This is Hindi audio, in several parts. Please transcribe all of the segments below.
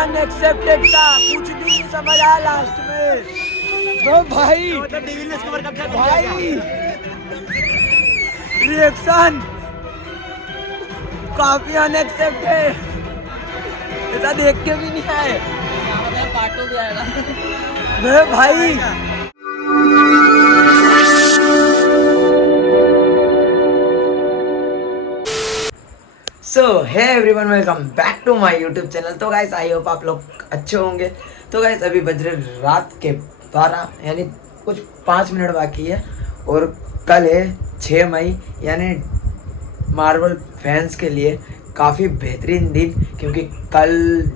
अनएक्सेप्टेड था, कुछ भी नहीं समझ आया लास्ट में। तो भाई भाई रिएक्शन काफी अनएक्सेप्टेड, ऐसा देख के भी नहीं आए। पार्ट भी आएगा भाई। So hi everyone, welcome back to my YouTube channel. तो गाइस आई होप आप लोग अच्छे होंगे। तो गाइस अभी बज रहे रात के 12, यानी कुछ 5 मिनट बाकी है और कल है 6 मई, यानी मार्वल फैंस के लिए काफ़ी बेहतरीन दिन, क्योंकि कल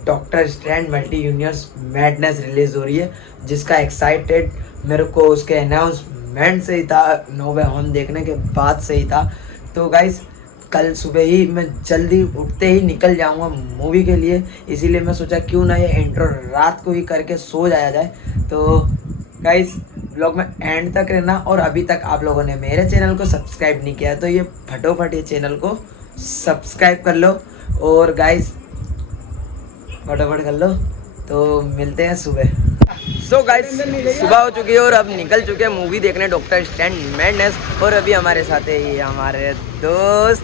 doctor strange multi universe madness release हो रही है, जिसका एक्साइटेड मेरे को उसके अनाउंसमेंट से ही था, नो वे होम देखने के बाद से ही था। तो गाइस कल सुबह ही मैं जल्दी उठते ही निकल जाऊंगा मूवी के लिए, इसीलिए मैं सोचा क्यों ना ये इंट्रो रात को ही करके सो जाया जाए। तो गाइस ब्लॉग में एंड तक रहना, और अभी तक आप लोगों ने मेरे चैनल को सब्सक्राइब नहीं किया है तो ये फटोफट ये चैनल को सब्सक्राइब कर लो, और गाइस फटाफट कर लो। तो मिलते हैं सुबह। सो गाइस सुबह हो चुकी है और अब निकल चुके हैं मूवी देखने डॉक्टर स्ट्रेंज मैडनेस, और अभी हमारे साथ है ये हमारे दोस्त,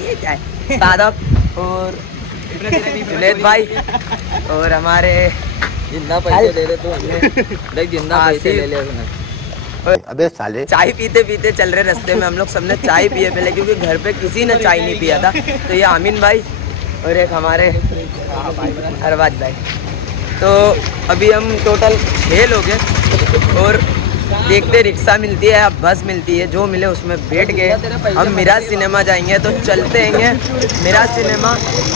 ये क्या है, सादब और जुनैद भाई, और हमारे जितना पैसे ले रहे तो देख जितना पैसे ले ले उसने। अबे साले चाय पीते पीते चल रहे रास्ते में, हम लोग सबने चाय पिए पहले, क्योंकि घर पे किसी ने चाय नहीं पिया था। तो ये आमीन भाई और एक हमारे अरबाज भाई। तो अभी हम टोटल 6 लोग हैं, और देखते रिक्शा मिलती है या बस मिलती है, जो मिले उसमें बैठ गए। हम मिराज सिनेमा जाएंगे, तो चलते हैं मिराज सिनेमा।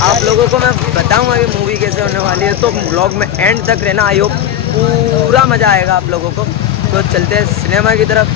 आप लोगों को मैं बताऊंगा कि मूवी कैसे होने वाली है, तो ब्लॉग में एंड तक रहना। आई होप पूरा मज़ा आएगा आप लोगों को। तो चलते हैं सिनेमा की तरफ।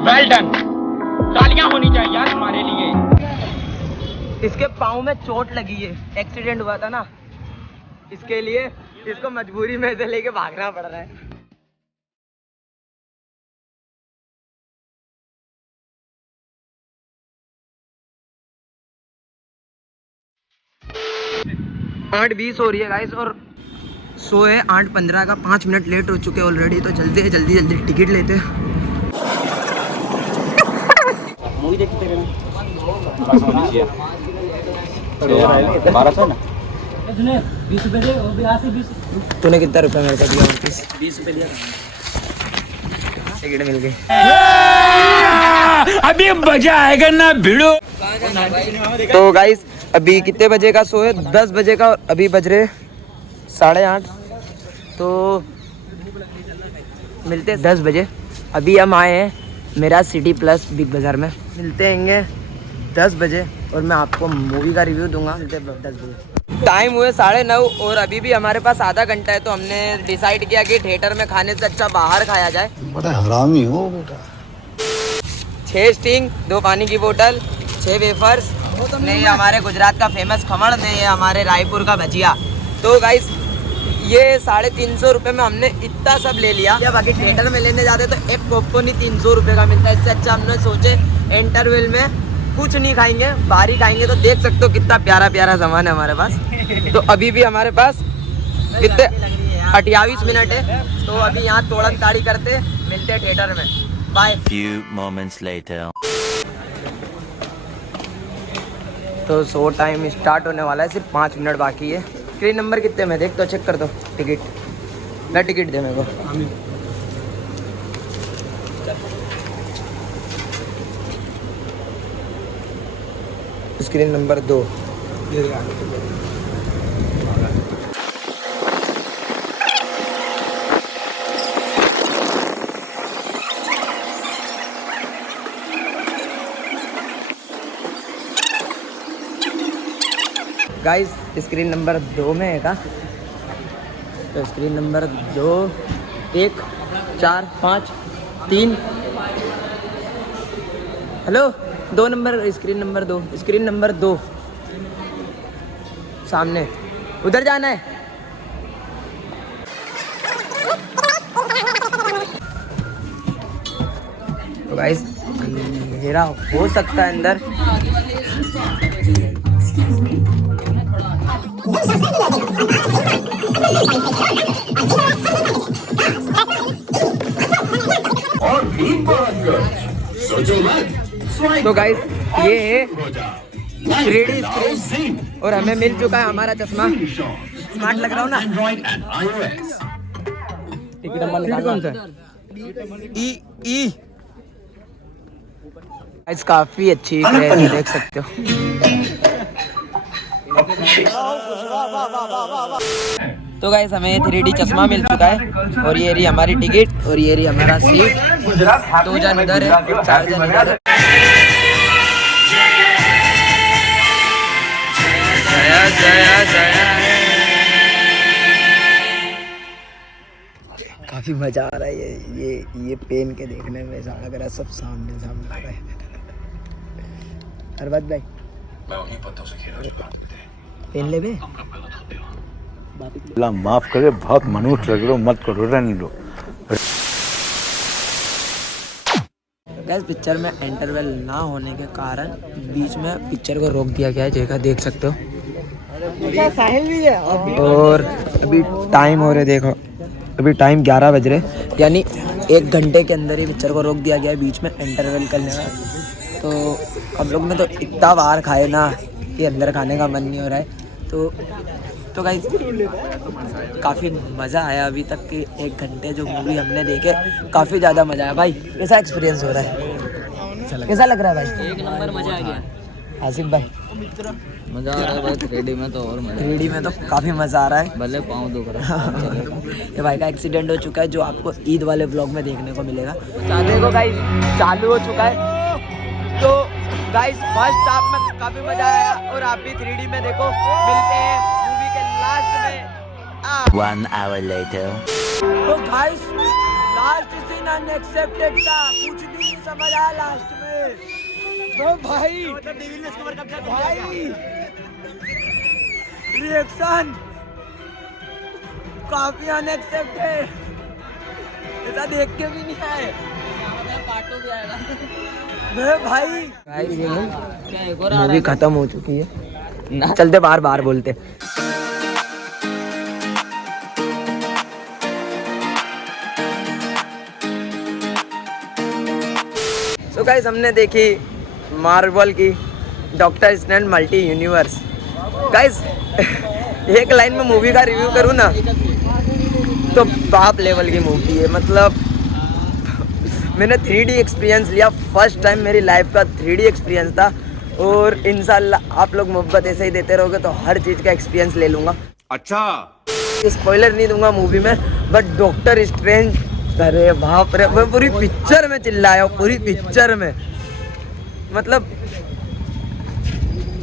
वेल डन, तालियां होनी चाहिए यार हमारे लिए। इसके पाँव में चोट लगी है, एक्सीडेंट हुआ था ना, इसके लिए इसको मजबूरी में से लेके भागना पड़ रहा है। 8:20 हो रही है गाइस, और शो है 8:15 का। 5 मिनट लेट हो चुके ऑलरेडी, तो जल्दी है, जल्दी जल्दी टिकट लेते हैं। मूवी देखते रहना। 1200 ना। 20 रुपए दे, वो भी 20। तूने कितना रुपया मेरे को दिया? 20 रुपए दिया। टिकट मिल गई। अभी मजा आएगा ना भिड़ो। तो गाइस अभी कितने बजे का शो है? 10 बजे का, और अभी बज रहे 8:30। तो मिलते हैं 10 बजे। अभी हम आए हैं मेरा सिटी प्लस बिग बाज़ार में, मिलते हैं 10 बजे, और मैं आपको मूवी का रिव्यू दूंगा। मिलते हैं 10 बजे। टाइम हुए 9:30, और अभी भी हमारे पास आधा घंटा है। तो हमने डिसाइड किया कि थिएटर में खाने से अच्छा बाहर खाया जाए। बड़ा हरामी हो बेटा। 6 स्टिंग, 2 पानी की बोतल, 6 वेफर्स, नहीं हमारे गुजरात का फेमस खमण, नहीं हमारे रायपुर का भजिया। तो गाइस ये 350 रुपये में हमने इतना सब ले लिया। या बाकी थिएटर में लेने जाते तो एक पॉपकॉर्न ही 300 रुपये का मिलता है। इससे अच्छा हमने सोचे इंटरवल में कुछ नहीं खाएंगे, बाहर ही खाएंगे। तो देख सकते हो कितना प्यारा प्यारा सामान है हमारे पास। तो अभी भी हमारे पास कितने 28 मिनट है, तो अभी यहाँ तोड़न ताड़ी करते, मिलते हैं थिएटर में। बाय। Few moments later. तो शो टाइम स्टार्ट होने वाला है, सिर्फ 5 मिनट बाकी है। स्क्रीन नंबर कितने में देख तो चेक कर दो। टिकट मैं टिकट दे मेरे को। Screen number 2। Guys screen number 2 में है का, तो screen number 2 1 4 5 3 hello 2 number screen number 2 सामने उधर जाना है। तो गाइस अंधेरा हो सकता है अंदर। तो गाइस ये है 3D स्क्रीन और हमें मिल चुका है हमारा चश्मा। स्मार्ट लग रहा हूँ ना? टिकट नंबर निकाल कौन सा? ई गाइस काफी अच्छी है, देख सकते हो। तो गाइस हमें 3D चश्मा मिल चुका है और ये रही हमारी टिकट और ये रही हमारा सीट। 2 जन इधर है, 4 जन इधर है। काफी मजा आ रहा है ये पेन के देखने में, ऐसा लग रहा है सब सामने आ रहा है। अरबाज भाई पेन ले बे। अल्लाह माफ करे, बहुत मनुष्य लग रहे हो, मत करो, रहने दो। गैस पिक्चर में इंटरवल ना होने के कारण बीच में पिक्चर को रोक दिया गया है, जगह देख सकते हो। साहिल भी है और अभी टाइम हो रहे, देखो अभी टाइम 11 बज रहे, यानी 1 घंटे के अंदर ही पिक्चर को रोक दिया गया है बीच में इंटरवल करने का। तो हम लोग ने तो इतना बार खाए ना कि अंदर खाने का मन नहीं हो रहा है। तो गाइस काफ़ी मज़ा आया अभी तक कि 1 घंटे जो मूवी हमने देखे, काफ़ी ज़्यादा मज़ा आया। भाई कैसा एक्सपीरियंस हो रहा है? कैसा लग रहा है भाई? 1 नंबर मज़ा आ गया। आसिफ भाई मज़ा आ रहा है भाई, 3D में तो और मज़ा। 3D में तो काफ़ी मज़ा आ रहा है, भले पाँव दुख रहा है। ये भाई का एक्सीडेंट हो चुका है जो आपको ईद वाले ब्लॉग में देखने को मिलेगा। देखो गाइस चालू हो चुका है। तो गाइस फर्स्ट हाफ में काफ़ी मज़ा आया और आप भी 3D में देखो। मिलते हैं मूवी के लास्ट में। 1 hour later. तो गाइस लास्ट सीन अनएक्सपेक्टेड था, कुछ भी नहीं समझ आया लास्ट में। तो भाई रिएक्शन काफी अनएक्सपेक्टेड, ऐसा देख के भी नहीं आए। भाई मूवी खत्म हो चुकी है, चलते बार बोलते। तो गाइस हमने देखी मार्वल की doctor strange multi universe. Guys एक लाइन में मूवी का रिव्यू करूँ ना तो बाप लेवल की मूवी है। मतलब मैंने 3D एक्सपीरियंस लिया, फर्स्ट टाइम मेरी लाइफ का 3D एक्सपीरियंस था और इंशाल्लाह आप लोग मोहब्बत ऐसे ही देते रहोगे तो हर चीज़ का एक्सपीरियंस ले लूँगा। अच्छा स्पॉइलर नहीं दूंगा मूवी में, बट डॉक्टर स्ट्रेंज, अरे बाप रे, मैं पूरी पिक्चर में चिल्लाया, पूरी पिक्चर में। मतलब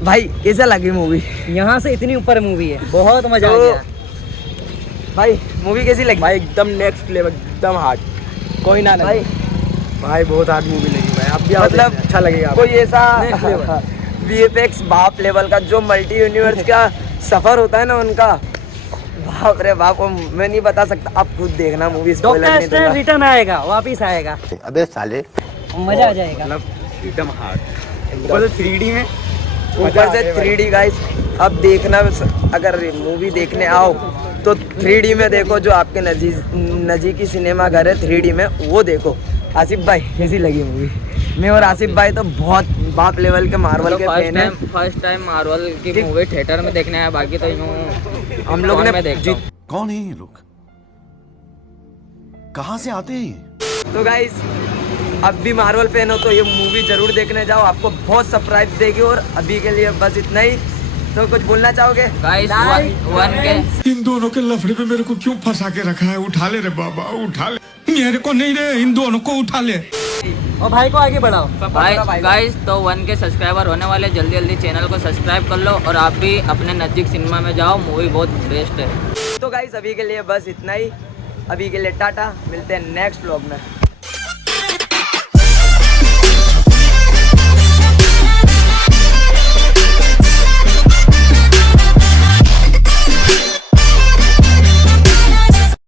भाई कैसा लगी मूवी? यहाँ से इतनी ऊपर मूवी है, बहुत मजा आ गया। भाई मूवी कैसी लगी? भाई एकदम नेक्स्ट लेवल, एकदम हार्ड, कोई ना भाई भाई बहुत हार्ड मूवी लगी भाई। अब भी मतलब अच्छा लगेगा कोई ऐसा VFX बाप लेवल का जो मल्टी यूनिवर्स का सफर होता है ना उनका, बाप रे बाप, मैं नहीं बता सकता, आप खुद देखना मूवी। डॉक्टर रिटर्न आएगा, वापिस आएगा, अबे साले, मजा आ जाएगा। मतलब एकदम हार्ड, ऊपर से 3D में, ऊपर से 3D गाइस। अब देखना, अगर मूवी देखने आओ तो 3D में देखो, जो आपके नज़दीकी सिनेमा घर है 3D में वो देखो। आसिफ भाई कैसी लगी मूवी? मैं और आसिफ भाई तो बहुत बाप लेवल के मार्वल के फैन हैं। फर्स्ट टाइम मार्वल की मूवी थिएटर में देखने आया, बाकी तो यूं हम लोग ने कौन है ये लोग, कहाँ से आते हैं? तो गाइस अब भी मार्वल फैन हो तो ये मूवी जरूर देखने जाओ, आपको बहुत सरप्राइज देगी। और अभी के लिए बस इतना ही। तो कुछ बोलना चाहोगे? गाइस वन के इन दोनों के लफड़े पे मेरे को क्यों फंसा के रखा है? उठा ले रे बाबा, उठा ले, मेरे को नहीं रे, इन दोनों को उठा ले। और भाई को आगे बढ़ाओ। भाई गाइस तो 1 के सब्सक्राइबर होने वाले, जल्दी जल्दी चैनल को सब्सक्राइब कर लो और आप भी अपने नज़दीक सिनेमा में जाओ, मूवी बहुत बेस्ट है। तो गाइस अभी के लिए बस इतना ही, अभी के लिए टाटा, मिलते हैं नेक्स्ट व्लॉग में।